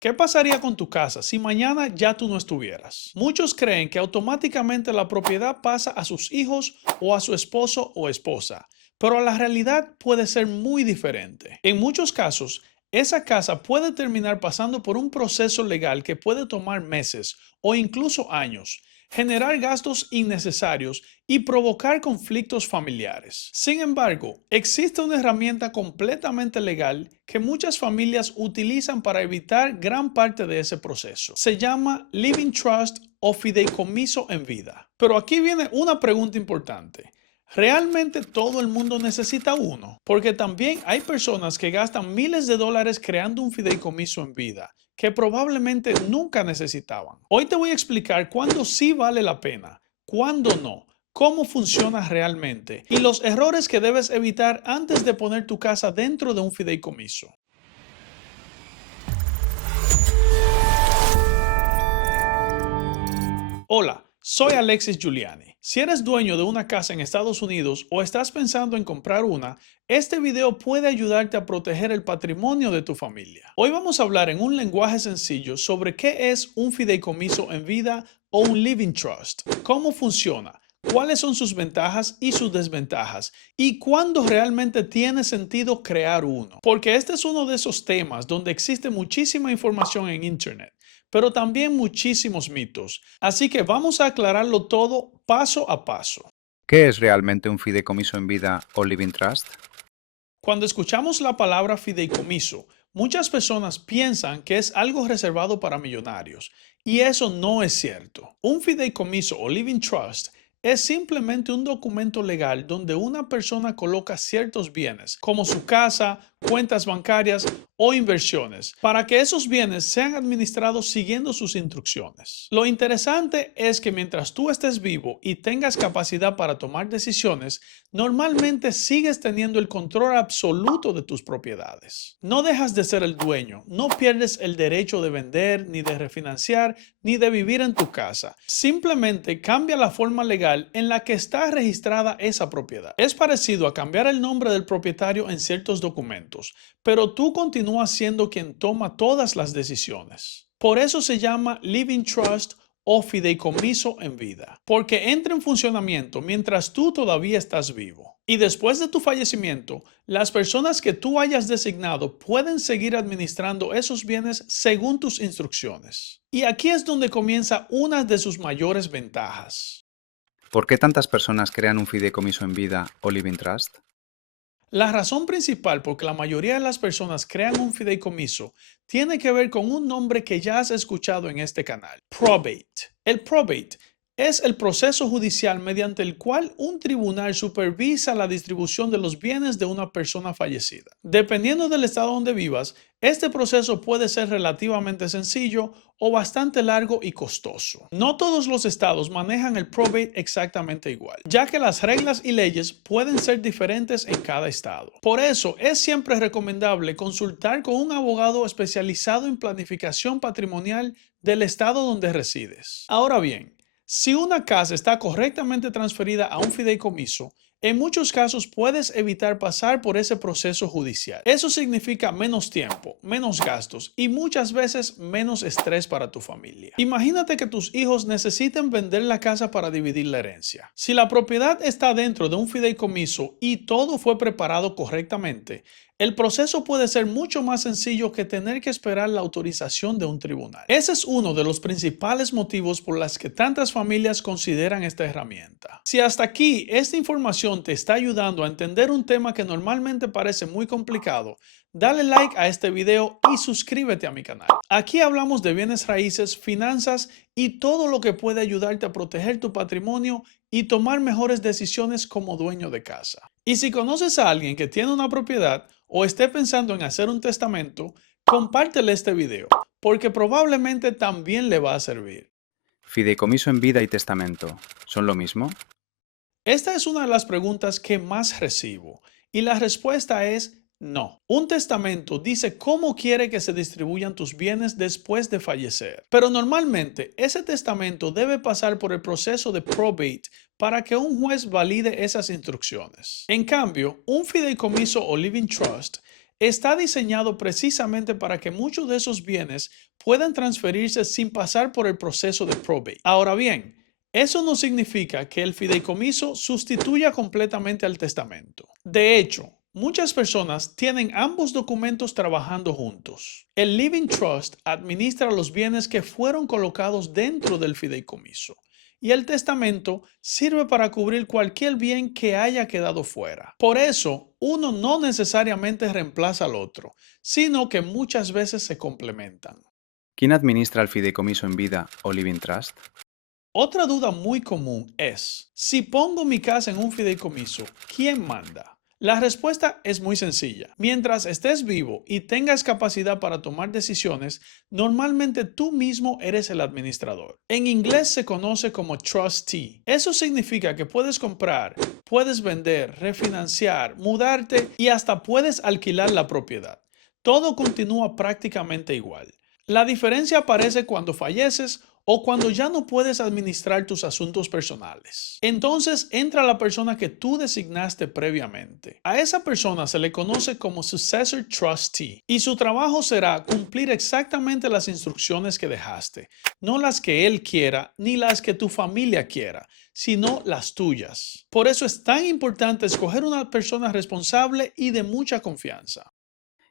¿Qué pasaría con tu casa si mañana ya tú no estuvieras? Muchos creen que automáticamente la propiedad pasa a sus hijos o a su esposo o esposa, pero la realidad puede ser muy diferente. En muchos casos, esa casa puede terminar pasando por un proceso legal que puede tomar meses o incluso años, generar gastos innecesarios y provocar conflictos familiares. Sin embargo, existe una herramienta completamente legal que muchas familias utilizan para evitar gran parte de ese proceso. Se llama Living Trust o fideicomiso en vida. Pero aquí viene una pregunta importante. ¿Realmente todo el mundo necesita uno? Porque también hay personas que gastan miles de dólares creando un fideicomiso en vida que probablemente nunca necesitaban. Hoy te voy a explicar cuándo sí vale la pena, cuándo no, cómo funciona realmente y los errores que debes evitar antes de poner tu casa dentro de un fideicomiso. Hola, soy Alexis Giuliani. Si eres dueño de una casa en Estados Unidos o estás pensando en comprar una, este video puede ayudarte a proteger el patrimonio de tu familia. Hoy vamos a hablar en un lenguaje sencillo sobre qué es un fideicomiso en vida o un living trust, cómo funciona, cuáles son sus ventajas y sus desventajas y cuándo realmente tiene sentido crear uno. Porque este es uno de esos temas donde existe muchísima información en Internet, pero también muchísimos mitos. Así que vamos a aclararlo todo paso a paso. ¿Qué es realmente un fideicomiso en vida o living trust? Cuando escuchamos la palabra fideicomiso, muchas personas piensan que es algo reservado para millonarios, y eso no es cierto. Un fideicomiso o living trust es simplemente un documento legal donde una persona coloca ciertos bienes, como su casa, cuentas bancarias o inversiones, para que esos bienes sean administrados siguiendo sus instrucciones. Lo interesante es que mientras tú estés vivo y tengas capacidad para tomar decisiones, normalmente sigues teniendo el control absoluto de tus propiedades. No dejas de ser el dueño, no pierdes el derecho de vender, ni de refinanciar, ni de vivir en tu casa. Simplemente cambia la forma legal en la que está registrada esa propiedad. Es parecido a cambiar el nombre del propietario en ciertos documentos, pero tú continúas siendo quien toma todas las decisiones. Por eso se llama Living Trust o fideicomiso en vida, porque entra en funcionamiento mientras tú todavía estás vivo. Y después de tu fallecimiento, las personas que tú hayas designado pueden seguir administrando esos bienes según tus instrucciones. Y aquí es donde comienza una de sus mayores ventajas. ¿Por qué tantas personas crean un fideicomiso en vida o living trust? La razón principal por que la mayoría de las personas crean un fideicomiso tiene que ver con un nombre que ya has escuchado en este canal: probate. El probate es el proceso judicial mediante el cual un tribunal supervisa la distribución de los bienes de una persona fallecida. Dependiendo del estado donde vivas, este proceso puede ser relativamente sencillo o bastante largo y costoso. No todos los estados manejan el probate exactamente igual, ya que las reglas y leyes pueden ser diferentes en cada estado. Por eso es siempre recomendable consultar con un abogado especializado en planificación patrimonial del estado donde resides. Ahora bien, si una casa está correctamente transferida a un fideicomiso, en muchos casos puedes evitar pasar por ese proceso judicial. Eso significa menos tiempo, menos gastos y muchas veces menos estrés para tu familia. Imagínate que tus hijos necesiten vender la casa para dividir la herencia. Si la propiedad está dentro de un fideicomiso y todo fue preparado correctamente, el proceso puede ser mucho más sencillo que tener que esperar la autorización de un tribunal. Ese es uno de los principales motivos por los que tantas familias consideran esta herramienta. Si hasta aquí esta información te está ayudando a entender un tema que normalmente parece muy complicado, dale like a este video y suscríbete a mi canal. Aquí hablamos de bienes raíces, finanzas y todo lo que puede ayudarte a proteger tu patrimonio y tomar mejores decisiones como dueño de casa. Y si conoces a alguien que tiene una propiedad o esté pensando en hacer un testamento, compártele este video, porque probablemente también le va a servir. ¿Fideicomiso en vida y testamento son lo mismo? Esta es una de las preguntas que más recibo y la respuesta es no. Un testamento dice cómo quiere que se distribuyan tus bienes después de fallecer, pero normalmente ese testamento debe pasar por el proceso de probate para que un juez valide esas instrucciones. En cambio, un fideicomiso o living trust está diseñado precisamente para que muchos de esos bienes puedan transferirse sin pasar por el proceso de probate. Ahora bien, eso no significa que el fideicomiso sustituya completamente al testamento. De hecho, muchas personas tienen ambos documentos trabajando juntos. El Living Trust administra los bienes que fueron colocados dentro del fideicomiso y el testamento sirve para cubrir cualquier bien que haya quedado fuera. Por eso, uno no necesariamente reemplaza al otro, sino que muchas veces se complementan. ¿Quién administra el fideicomiso en vida o Living Trust? Otra duda muy común es, si pongo mi casa en un fideicomiso, ¿quién manda? La respuesta es muy sencilla. Mientras estés vivo y tengas capacidad para tomar decisiones, normalmente tú mismo eres el administrador. En inglés se conoce como trustee. Eso significa que puedes comprar, puedes vender, refinanciar, mudarte y hasta puedes alquilar la propiedad. Todo continúa prácticamente igual. La diferencia aparece cuando falleces o cuando ya no puedes administrar tus asuntos personales. Entonces entra la persona que tú designaste previamente. A esa persona se le conoce como successor trustee y su trabajo será cumplir exactamente las instrucciones que dejaste, no las que él quiera ni las que tu familia quiera, sino las tuyas. Por eso es tan importante escoger una persona responsable y de mucha confianza.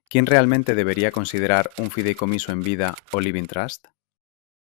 ¿Quién realmente debería considerar un fideicomiso en vida o Living Trust?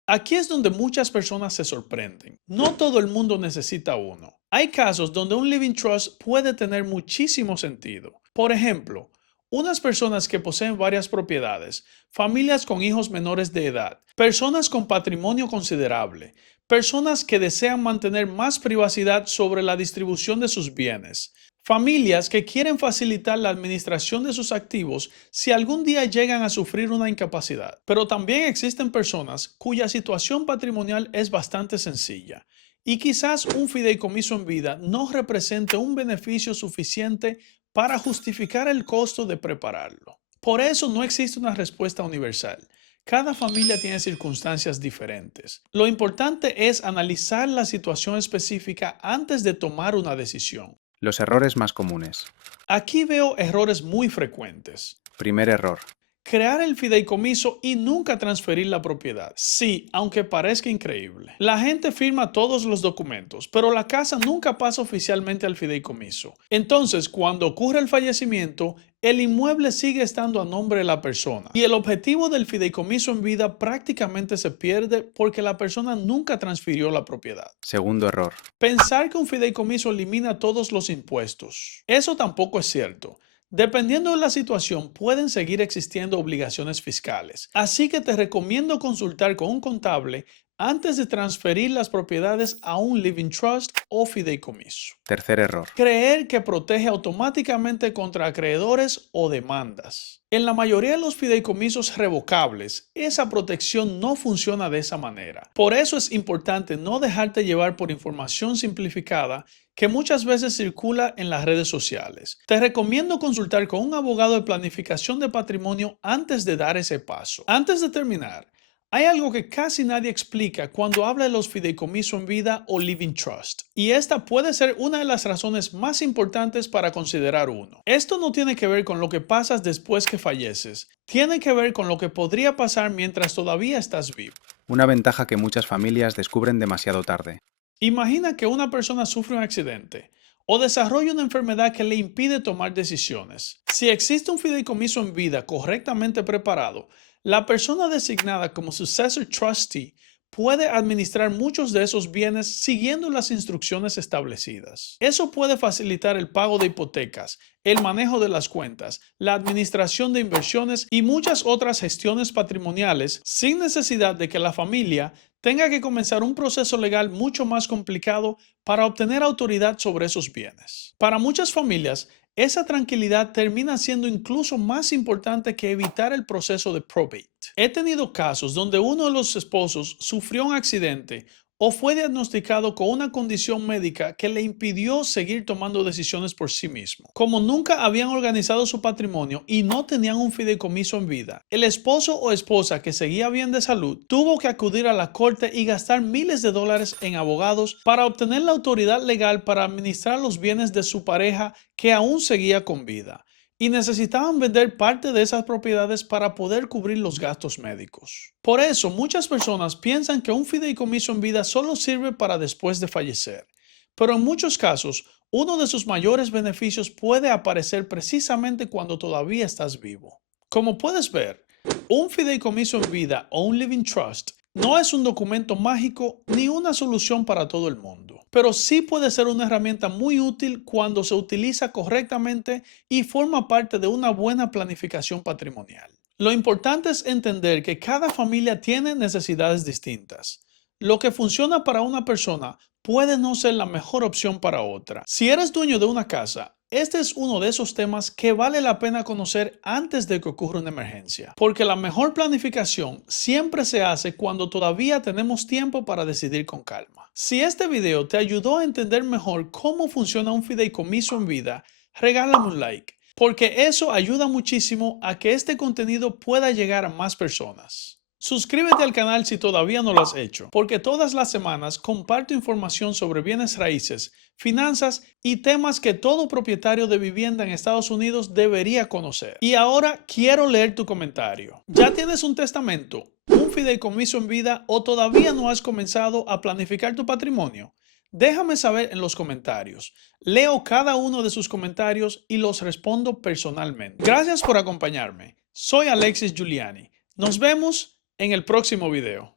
Aquí es donde muchas personas se sorprenden. No todo el mundo necesita uno. Hay casos donde un Living Trust puede tener muchísimo sentido. Por ejemplo, unas personas que poseen varias propiedades, familias con hijos menores de edad, personas con patrimonio considerable, personas que desean mantener más privacidad sobre la distribución de sus bienes, familias que quieren facilitar la administración de sus activos si algún día llegan a sufrir una incapacidad. Pero también existen personas cuya situación patrimonial es bastante sencilla y quizás un fideicomiso en vida no represente un beneficio suficiente para justificar el costo de prepararlo. Por eso no existe una respuesta universal. Cada familia tiene circunstancias diferentes. Lo importante es analizar la situación específica antes de tomar una decisión. Los errores más comunes. Aquí veo errores muy frecuentes. Primer error. Crear el fideicomiso y nunca transferir la propiedad. Sí, aunque parezca increíble. La gente firma todos los documentos, pero la casa nunca pasa oficialmente al fideicomiso. Entonces, cuando ocurre el fallecimiento, el inmueble sigue estando a nombre de la persona. Y el objetivo del fideicomiso en vida prácticamente se pierde porque la persona nunca transfirió la propiedad. Segundo error. Pensar que un fideicomiso elimina todos los impuestos. Eso tampoco es cierto. Dependiendo de la situación, pueden seguir existiendo obligaciones fiscales. Así que te recomiendo consultar con un contable antes de transferir las propiedades a un Living Trust o fideicomiso. Tercer error. Creer que protege automáticamente contra acreedores o demandas. En la mayoría de los fideicomisos revocables, esa protección no funciona de esa manera. Por eso es importante no dejarte llevar por información simplificada que muchas veces circula en las redes sociales. Te recomiendo consultar con un abogado de planificación de patrimonio antes de dar ese paso. Antes de terminar, hay algo que casi nadie explica cuando habla de los fideicomisos en vida o Living Trust, y esta puede ser una de las razones más importantes para considerar uno. Esto no tiene que ver con lo que pasas después que falleces, tiene que ver con lo que podría pasar mientras todavía estás vivo. Una ventaja que muchas familias descubren demasiado tarde. Imagina que una persona sufre un accidente o desarrolla una enfermedad que le impide tomar decisiones. Si existe un fideicomiso en vida correctamente preparado, la persona designada como successor trustee puede administrar muchos de esos bienes siguiendo las instrucciones establecidas. Eso puede facilitar el pago de hipotecas, el manejo de las cuentas, la administración de inversiones y muchas otras gestiones patrimoniales sin necesidad de que la familia tenga que comenzar un proceso legal mucho más complicado para obtener autoridad sobre esos bienes. Para muchas familias, esa tranquilidad termina siendo incluso más importante que evitar el proceso de probate. He tenido casos donde uno de los esposos sufrió un accidente o fue diagnosticado con una condición médica que le impidió seguir tomando decisiones por sí mismo. Como nunca habían organizado su patrimonio y no tenían un fideicomiso en vida, el esposo o esposa que seguía bien de salud tuvo que acudir a la corte y gastar miles de dólares en abogados para obtener la autoridad legal para administrar los bienes de su pareja que aún seguía con vida. y necesitaban vender parte de esas propiedades para poder cubrir los gastos médicos. Por eso, muchas personas piensan que un fideicomiso en vida solo sirve para después de fallecer, pero en muchos casos, uno de sus mayores beneficios puede aparecer precisamente cuando todavía estás vivo. Como puedes ver, un fideicomiso en vida o un living trust no es un documento mágico ni una solución para todo el mundo, pero sí puede ser una herramienta muy útil cuando se utiliza correctamente y forma parte de una buena planificación patrimonial. Lo importante es entender que cada familia tiene necesidades distintas. Lo que funciona para una persona puede no ser la mejor opción para otra. Si eres dueño de una casa, este es uno de esos temas que vale la pena conocer antes de que ocurra una emergencia, porque la mejor planificación siempre se hace cuando todavía tenemos tiempo para decidir con calma. Si este video te ayudó a entender mejor cómo funciona un fideicomiso en vida, regálame un like, porque eso ayuda muchísimo a que este contenido pueda llegar a más personas. Suscríbete al canal si todavía no lo has hecho, porque todas las semanas comparto información sobre bienes raíces, finanzas y temas que todo propietario de vivienda en Estados Unidos debería conocer. Y ahora quiero leer tu comentario. ¿Ya tienes un testamento, un fideicomiso en vida o todavía no has comenzado a planificar tu patrimonio? Déjame saber en los comentarios. Leo cada uno de sus comentarios y los respondo personalmente. Gracias por acompañarme. Soy Alexis Giuliani. Nos vemos en el próximo video.